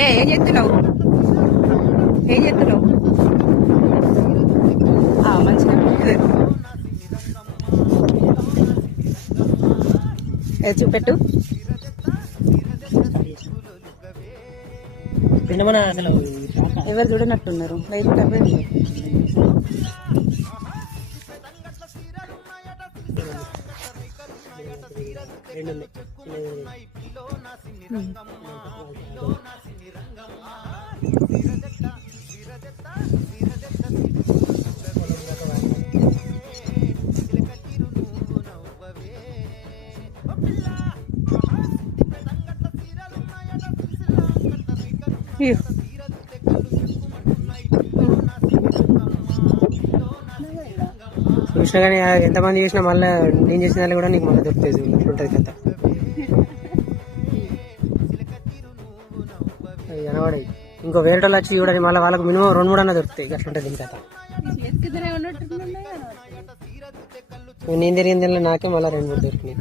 ఏం చెప్తున్నావు? ఏం చెప్తున్నావు? మంచిగా చూపెట్టు. అసలు ఎవరు చూడనట్టున్నారు. లైట్ అవ్వండి. చూసినా కానీ ఎంతమంది చూసినా మళ్ళీ నేను చేసిన వాళ్ళు కూడా నీకు మళ్ళీ దొరుకుతుంది. ఇట్లుంటుంది కథ. కనబడేది ఇంకో వేరే వచ్చి చూడండి, మళ్ళీ వాళ్ళకి మినిమం 2-3 అన్న దొరుకుతాయి. అట్లుంటుంది దీని కథ. నేను తిరిగింది నాకే మళ్ళీ 2-3 దొరికినాయి.